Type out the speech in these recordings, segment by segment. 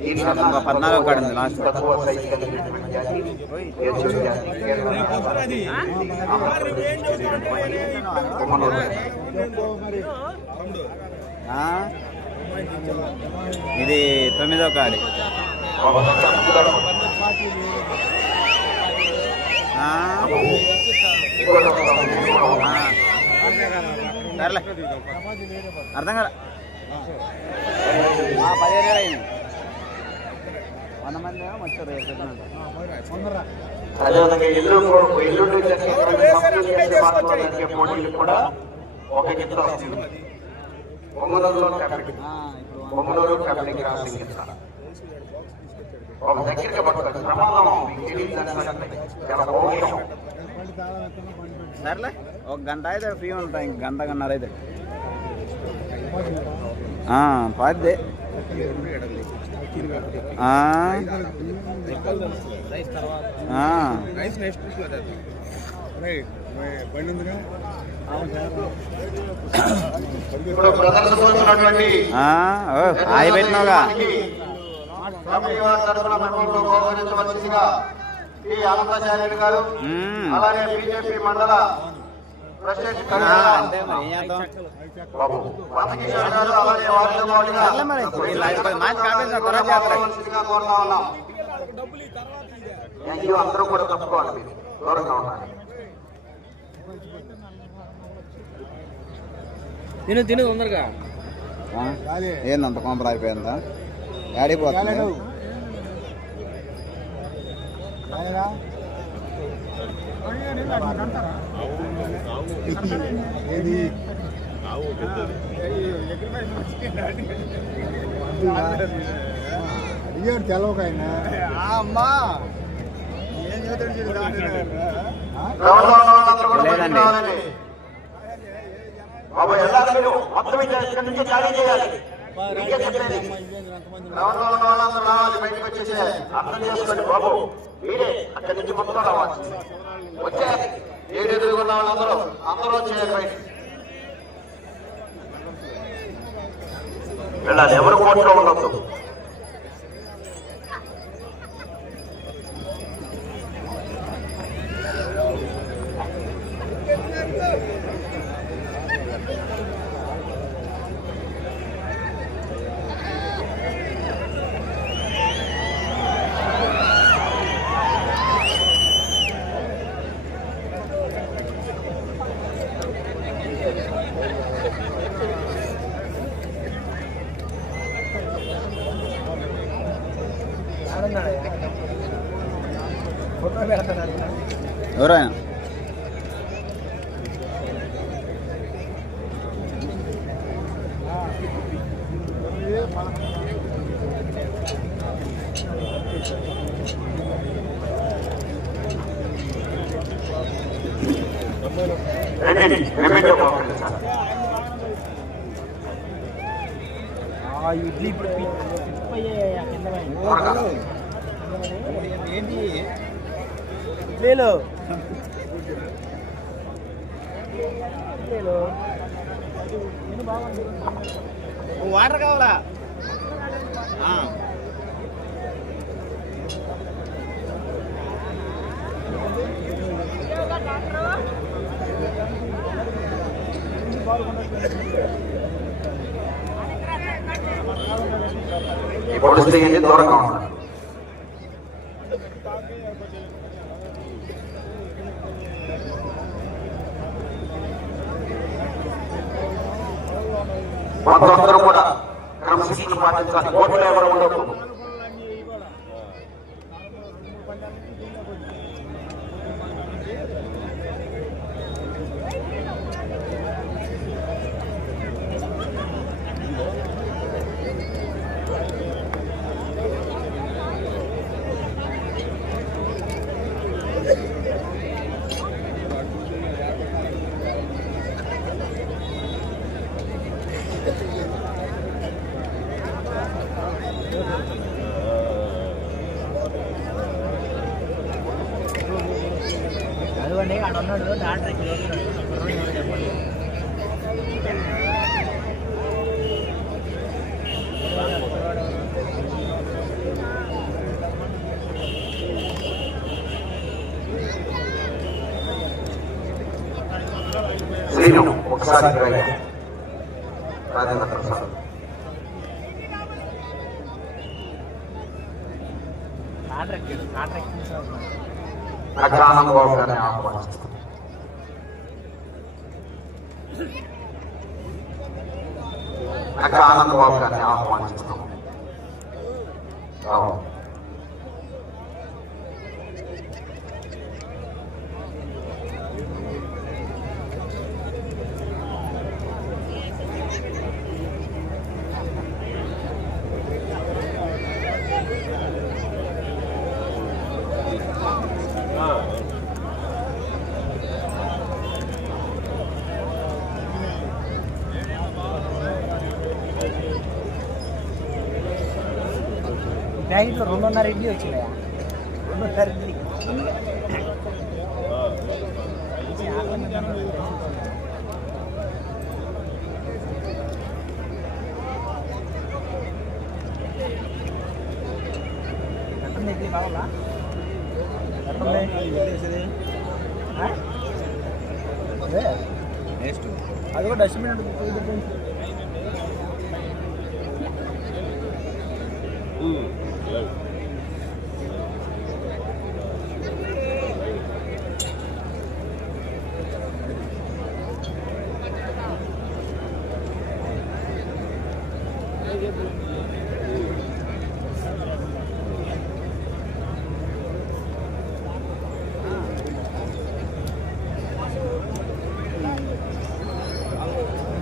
ఇంకా పద్నాలుగు కాడ ఉంది లాస్ట్ ఆ? ఇది తొమ్మిదో కాడి. ఆ? సర్లే. అర్థం కదా పదిహేను అయింది. వంద మంది ఏమో వచ్చారు. అదేవిధంగా మాటలో జరిగే పోటీలు కూడా ఒక కింద వస్తుంది. కబడ్డీ కబడ్డీ క్రాసింగ్ ఒక దగ్గరికి ప్రమాదం. చాలా పౌరుషం సర్లే ఒక గంట అయితే ఫ్రీ ఉంటాయి ఇంక గంట గన్నర అయితే ఆయి పెట్టినావుగా ఈ అనంతచార్యుడు గారు. అలాగే బీజేపీ మండల అందరూ కూడా తప్పుకోవాలి మీరు. దూరంగా ఉండాలి తిను తిను తొందరగా ఆ? ఏందంత కొంపర అయిపోయిందా ఆడిపోతుంది అడిగాడు తెలవకాయన అమ్మా ఏం ఉన్న కూడా బాబు వెళ్ళాలి మొత్తం ఇక్కడ నుంచి ఖాళీ చేయాలి వాళ్ళందరూ రావాలి బయటకు వచ్చేసి. అర్థం చేసుకోండి బాబు. మీరే అక్కడి నుంచి మొత్తం రావాలి. వచ్చే ఏడు ఎదురుగున్న వాళ్ళందరూ అందరూ వచ్చేయాలి బయట వెళ్ళాలి ఎవరు కోట్లో ఉండొద్దు. ఎవరైనా ఆ ఇడ్లీ ఇప్పుడు ఏంటి ఇడ్లీలు ఇడ్లీలు వాటర్ కావాలా? ఆ. ఈ పొడిస్తే ఏంటి దూరంగా ఉండాలి అక్కడ ఆనందబాబు గారిని ఆహ్వానిస్తున్నాం బ్యాంక్లో రెండున్నర ఇడ్లీ వచ్చినాయా? రెండున్నర ఇడ్లీ. ఇడ్లీ? అదే. అది కూడా డస్ట్బిన్ ఉంటుంది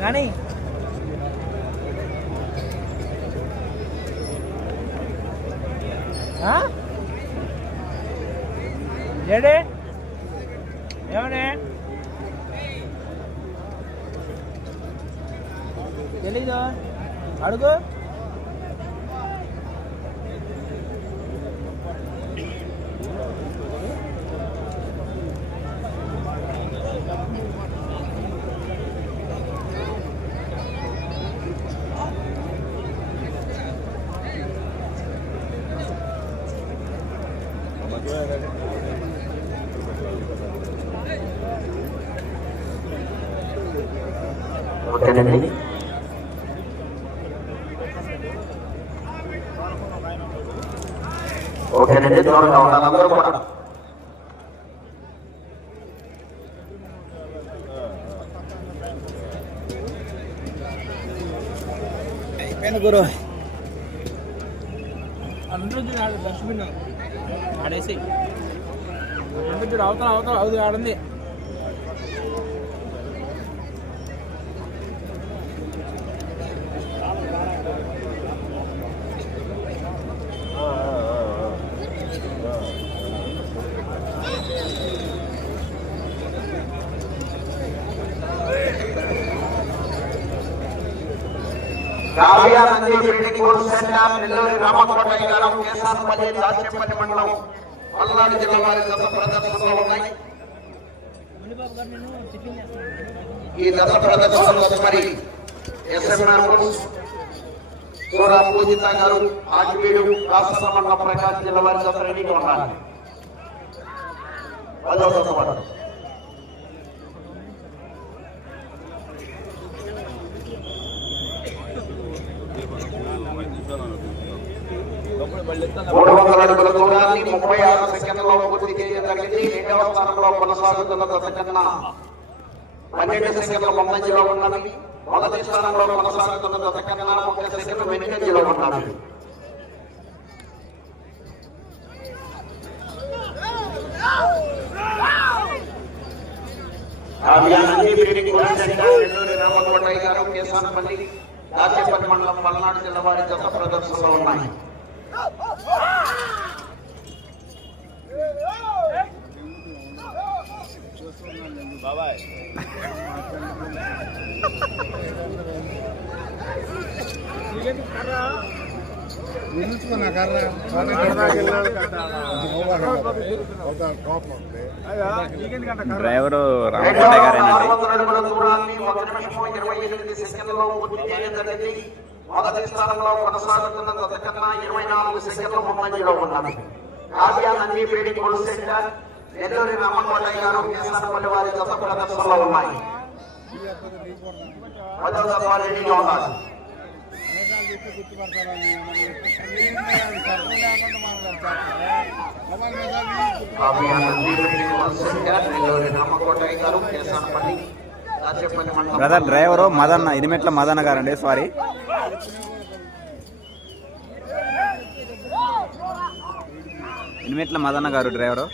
కానీ ఏడే? ఏమనే? తెలీదు? అడుగు. ఓకేనండి దూరంగా ఉండాలి అందరూ కూడా అయిపోయింది గురు. అందరూ ఆడ డస్ట్బిన్ ఆడేసి అందరూ అవతల అవతల అవుతుంది ఆడుంది. Kavya Nandi building court centre Nellore Dachepalli మండలం పల్నాడు జిల్లా వారి దశ ప్రదర్శనలో ఉన్నాయి. ఈ దశ ప్రదర్శనలో మరి ఎస్ఎంఆర్ సూరా పూజిత గారు ఆకివీడు రాష్ట్ర మండల ప్రకాశం జిల్లా వారి దశ రెడీగా ఉండాలి. పదో దశ మూడు వందల అడుగుల దూరాన్ని ముప్పై ఆరు సెకండ్లలో పూర్తి చేయడం జరిగింది రెండవ స్థానంలో కొనసాగుతున్న దశ కన్నా పన్నెండు సెకండ్ల ముందంజలో ఉన్నది మొదటి స్థానంలో కొనసాగుతున్న దశ కన్నా ఒక సెకండ్ వెనుకంజలో ఉన్నది అభియానాన్ని బిల్డింగ్ నెల్లూరు రామకోటయ్య గారు కేసానపల్లి దాచేపల్లి మండలం పల్నాడు జిల్లా వారి దశ ప్రదర్శనలో ఉన్నాయి నిలుచుకున్నా కర్ర ఒక కోపం ఉంది డ్రైవరు రెండవ రామకోటయ్య గారేనండి ఆరు వందల అడుగుల దూరాన్ని ఒక నిమిషము ఇరవై ఎనిమిది సెకండ్లలో పూర్తి చేయడం జరిగింది మొదటి స్థానంలో కొనసాగుతున్న దశ కన్నా ఇరవై నాలుగు సెకండ్ల ముందంజలో ఉన్నది Kavya Nandi breeding center Nelluri Ramakotaiah garu Kesanapalli వారి దశ ప్రదర్శనలో ఉన్నాయి పదవ తత్వ రెడీగా ఉన్నారు చెప్పి గుర్తుపడతారని లేకుండా మాట్లాడతారు బ్రదర్ డ్రైవరు మదన్న ఇనిమెట్ల మదన్న గారండి సారీ ఇనిమెట్ల మదన్న గారు డ్రైవరు.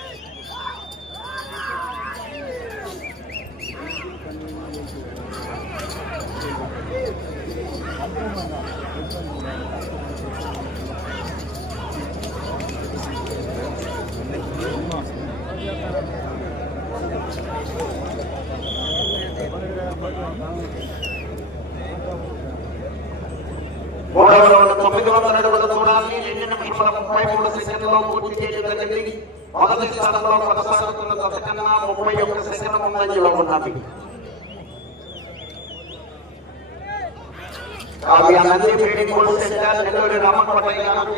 మూడవ రౌండ్ తొమ్మిది వందల అడుగుల దూరాన్ని రెండు ముప్పై మూడు పూర్తి చేయడం జరిగింది. మొదటి స్థానంలో కొనసాగుతున్న ముప్పై ఒక్క ఉన్నది Kavya Nandi feeding center Nelluri Ramakotaiah garu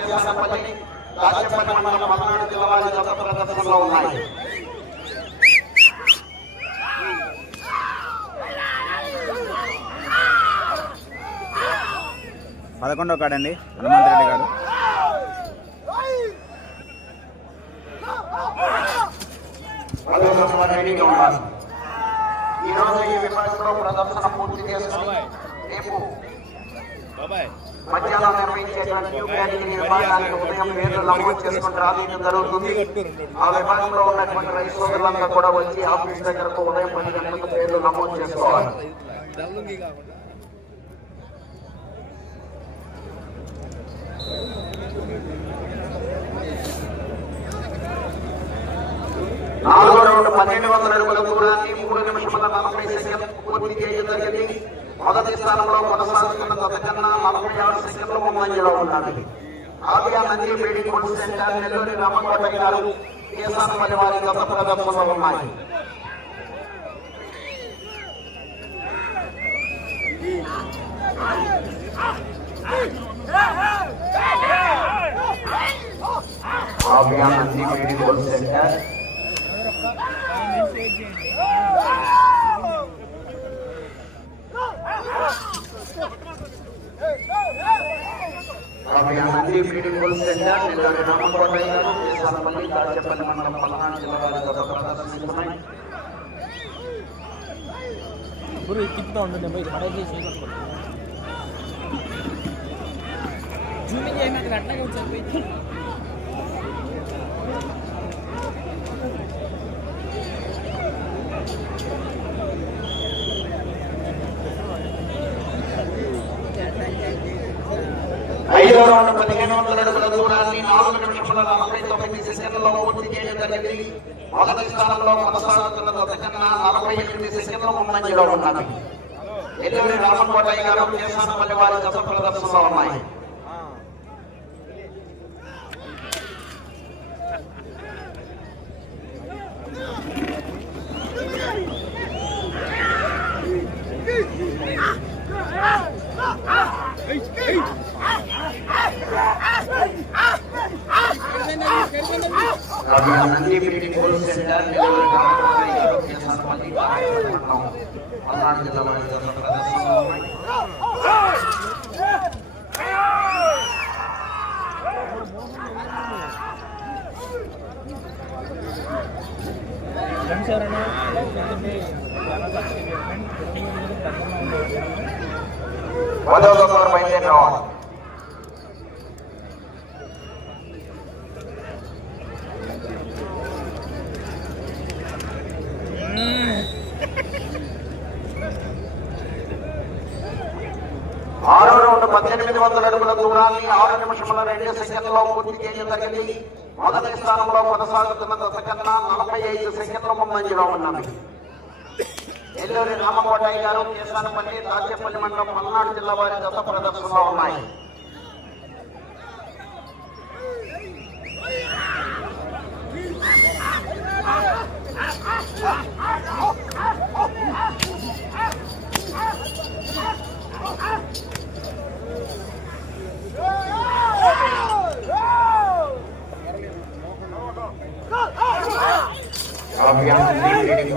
Dachepalli మండలం పల్నాడు జిల్లా వారి ప్రదర్శనలో ఉన్నాయి. పదకొండో కాడండి హనుమంత్ రెడ్డి గారు పదవ ఈ విభాగంలో ప్రదర్శన పూర్తి చేసుకుని రేపు మధ్యాహ్నం నిర్వహించేటువంటి న్యూ విభాగానికి ఉదయం పేర్లు నమోదు చేసుకుని జరుగుతుంది ఆ విభాగంలో ఉన్నటువంటి రైతు సోదరులంతా కూడా వచ్చి ఆఫీస్ దగ్గరకు ఉదయం పది గంటలకు పేర్లు నమోదు చేసుకోవాలి నాలుగో రౌండ్ పన్నెండు వందల అడుగుల దూరాన్ని మూడు నిమిషముల నలభై సెకండ్ పూర్తి చేయడం మొదటి స్థానంలో కొనసాగుతున్న గత కన్నా నలభై ఆరు సెకండ్ల ముందంజలో ఉన్నది Aviya Nandi breeding food centre Nelluri Ramakota garu Kesanapalli వారి గత ప్రదర్శనలో ఉన్నాయి Aviya Nandi breeding food centre Nandi feeding bull centre Nellore Ramakotaiah garu Dachepalli మండలం పల్నాడు ప్రదర్శిస్తున్నాయి ఇప్పుడు తిప్పుతా ఉండండి పోయి జూమింగ్ అట్లాగే వచ్చి ఐదో రౌండ్ పదిహేను వందల అడుగుల దూరాన్ని నాలుగు నిమిషముల నలభై తొమ్మిది సెకండ్లలో పూర్తి చేయడం జరిగింది మొదటి స్థానంలో కొనసాగుతున్న గత కన్నా నలభై ఎనిమిది సెకండ్ల ముందంజలో ఉన్నది నెల్లూరి రామకోటయ్య గారు కేసానపల్లి వారి గత ప్రదర్శనలో ఉన్నాయి సెంటర్ నెల్లూరి రామకోటయ్య గారు కేసానపల్లి దాచేపల్లి మండలం ఎనిమిది వందల అడుగుల దూరాన్ని ఆరు నిమిషముల రెండు సెకండ్లో పూర్తి చేయదగింది మొదటి స్థానంలో కొనసాగుతున్న దశకన్నా నలభై ఐదు సెకండ్ల ముందంజలో ఉన్నది ఎల్లూరి రామకోటయ్య గారు కేసానపల్లి దాచేపల్లి మండలం పల్నాడు జిల్లా వారి దశ ప్రదర్శనలో ఉన్నాయి Ah! Kami yang di di di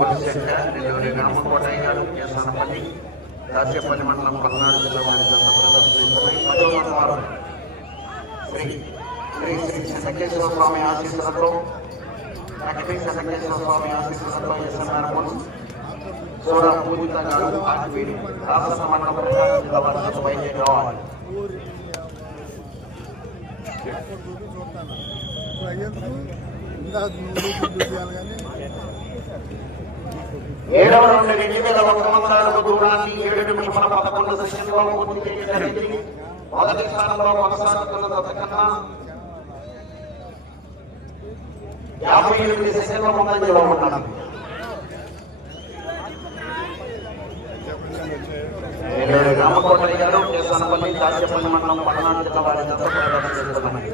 di ఏడవ రెండు రెండు వేల ఒక వందల దూరాన్ని ఏడు నిమిషముల పదకొండు సెషన్లో పూర్తి చేయడం జరిగింది మొదటి స్థానంలో కొనసాగుతున్న కన్నా యాభై ఎనిమిది సెషన్ల ముందంజలో ఉన్నది ఏలూరి రామకోటయ్య గారు కేసానపల్లి దాచేపల్లి మండలం పట్టణానికి జిల్లా వారి జత ప్రదర్శిస్తున్నాయి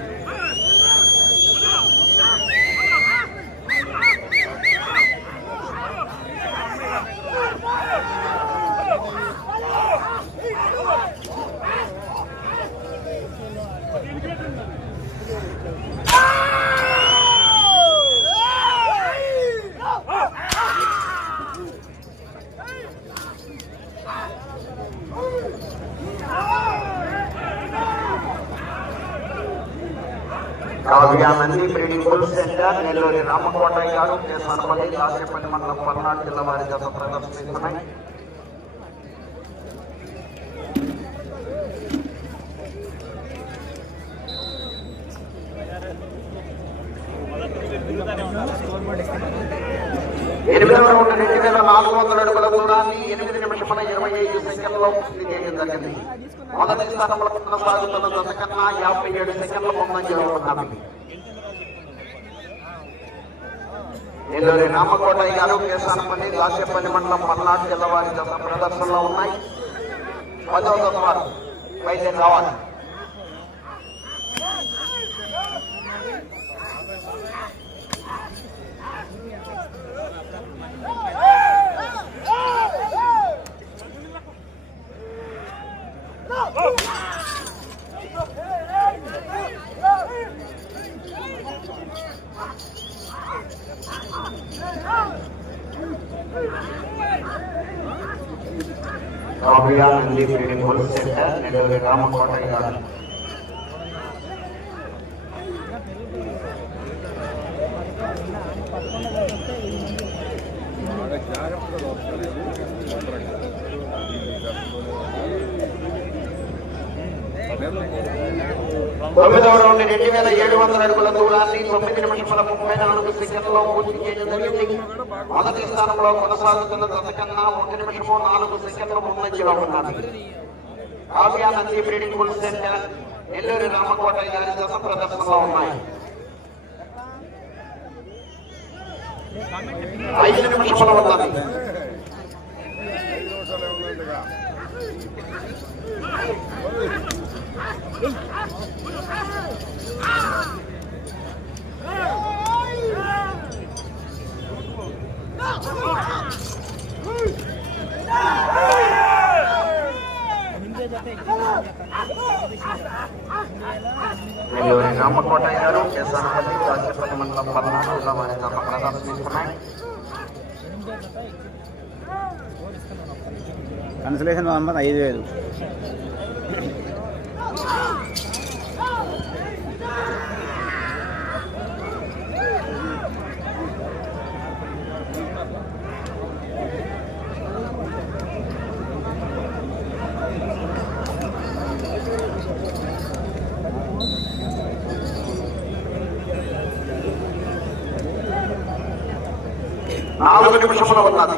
Kavyanandi breeding bull centre Nelluri Ramakotaiah garu Kesanapalli Dachepalli మండలం పల్నాడు జిల్లా వారి జత ప్రదర్శిస్తున్నాయి ఎనిమిదవ రౌండ్ రెండు వేల నాలుగు వందల అడుగుల దూరాన్ని ఎనిమిది నిమిషముల ఇరవై ఐదు సెకండ్ల పూర్తి చేయడం జరిగింది. మొదటి స్థానంలో కొనసాగుతున్న దశ కన్నా యాభై ఏడు సెకండ్ల ముందంజలో ఉన్నది నెల్లూరి రామకోటయ్య గారు కేసానపల్లి దాచేపల్లి మండలం పల్నాడు జిల్లా వారి జత ప్రదర్శనలో ఉన్నాయి. పదవ తత్వాలు వారు బయలుదేరి రావాలి. Kavya Nandi breeding bull center Nelluri Ramakotaiah garu తొమ్మిదవ రౌండ్ రెండు వేల ఏడు వందల అడుగుల దూరాన్ని తొమ్మిది నిమిషముల ముప్పై నాలుగు సెకండ్లో పూర్తి చేయడం జరిగింది. మొదటి స్థానంలో కొనసాగుతున్న దశ కన్నా ఒక నిమిషము నాలుగు సెకండ్ల ముందంజలో ఉన్నది Kavyanandi breeding bull centre Nellore Ramakota గారి దశ ప్రదర్శనలో ఉన్నాయి. ఐదు నిమిషముల ఉన్నది. ఐదు నిమిషాలు ఉన్నట్టుగా నెల్లూరి రామకోట గారు కేసానపల్లి దాచేపల్లి మండలం పల్నాడు జిల్లా వారి దశ ప్రదర్శిస్తున్నాయి కన్సలేషన్ నంబర్ ఐదు వేలు నాలుగు నిమిషముల ఉన్నది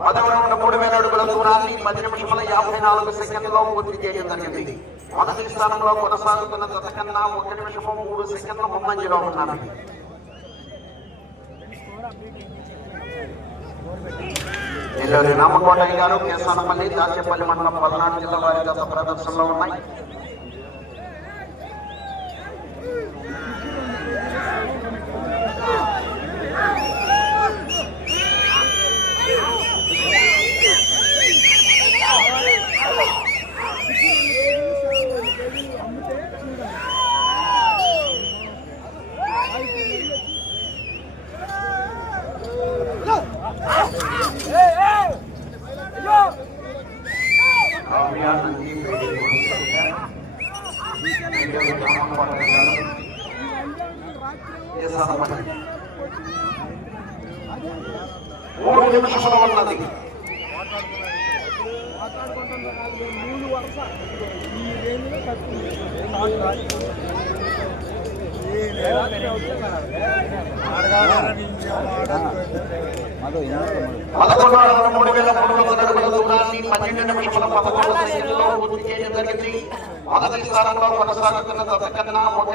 పదవ రౌండ్ మూడు వేల అడుగుల దూరాన్ని పది నిమిషముల యాభై నాలుగు సెకండ్లో పూర్తి చేయడం జరిగింది. మొదటి స్థానంలో కొనసాగుతున్న గతకన్నా ఒక నిమిషము మూడు సెకండ్ల ముందంజలో ఉన్నది. నెల్లూరి రామకోటయ్య గారు కేసానపల్లి దాచేపల్లి మండలం పల్నాడు జిల్లా వారి గత ప్రదర్శనలో ఉన్నాయి.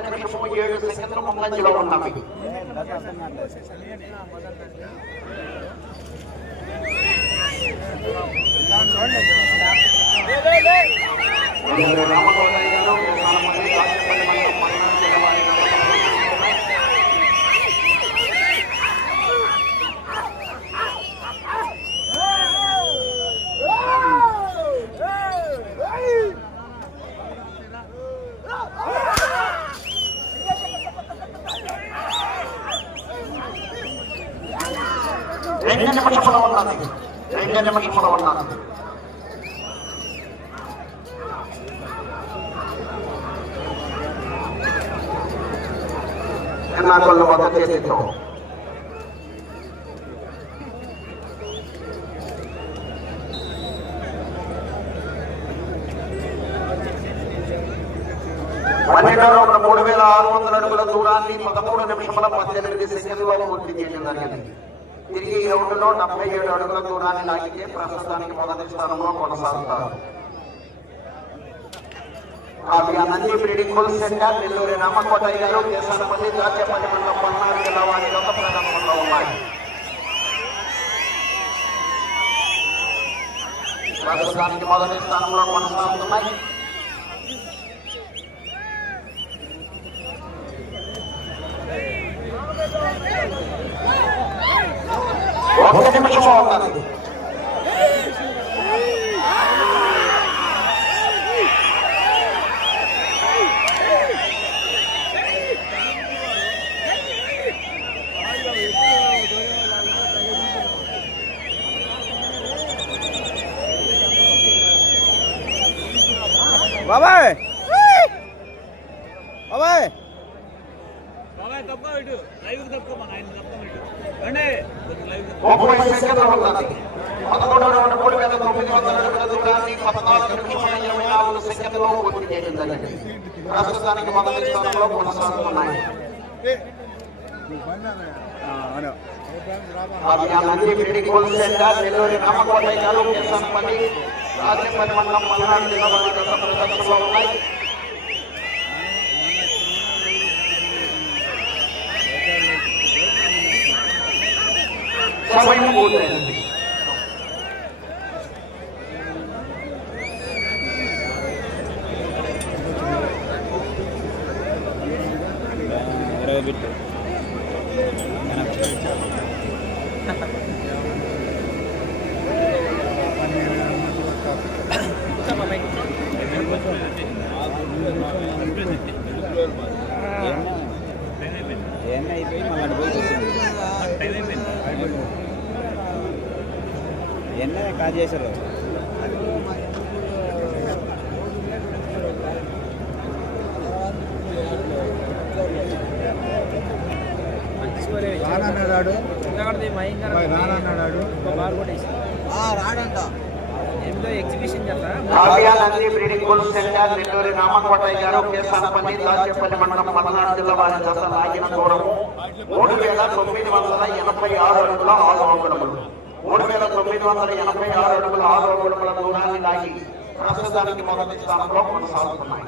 కన్నా ఏడు సెకండ్ల ముందంజలో ఉన్నవి రామ గారు, కేసాలపల్లి, దాచేపల్లి మండలం, పల్నాడు జిల్లా వారి నామకరణం. రెండు నిమిషముల ఉన్నది రెండు నిమిషముల ఉన్నది ఎన్నాకొల్లు ఒక చేతితో పన్నెండో రౌండ్ మూడు వేల ఆరు వందల అడుగుల దూరాన్ని పదమూడు నిమిషముల పద్దెనిమిది సెకండ్లలో పూర్తి చేయడం జరిగింది తిరిగి ఈ డెబ్బై ఏడు అడుగుల దూరాన్ని లాగితే ప్రస్తుతానికి మొదటి స్థానంలో కొనసాగుతారు. Kavya Nandi breeding center Nelluri Ramakotaiah garu Kesanapalli Dachepalli మండలం పల్నాడు జిల్లా వారి యొక్క ప్రధానంలో ఉన్నాయి ప్రస్తుతానికి మొదటి స్థానంలో కొనసాగుతున్నాయి. ఒక నిమిషం ఉన్నది బాబాయ్ బాబాయ్. ముప్పై సెకండ్లు ఉన్నది పదకొండు రెండు మూడు వేల తొమ్మిది వందల దూరాన్ని పద్నాలుగు నిమిషముల ఇరవై నాలుగు పూర్తి చేయడం జరిగింది. ప్రస్తుతానికి మొదటి స్థానంలో కొనసాగుతున్నాయి. బ్రీడింగ్ సెంటర్ నెల్లూరి గారు మండలం పల్నాడు జిల్లా ప్రదర్శనలో ఉన్నాయి. Só vai uma outra. ఎన్న కాజ్ చేశారు. రానన్నాడు రానన్నాడు బార్ కూడా రాడంట breeding center Nelluri Ramakotaiah garu Kesanapalli Dachepalli మండలం పల్నాడు జిల్లా వారి దశ లాగిన దూరము మూడు వేల తొమ్మిది వందల ఎనభై ఆరు అడుగుల ఆరు అంగుళములు మూడు వేల తొమ్మిది వందల ఎనభై ఆరు అడుగుల ఆరు అంగుళముల దూరాన్ని లాగి ప్రస్తుతానికి మొదటి స్థానంలో కొనసాగుతున్నాయి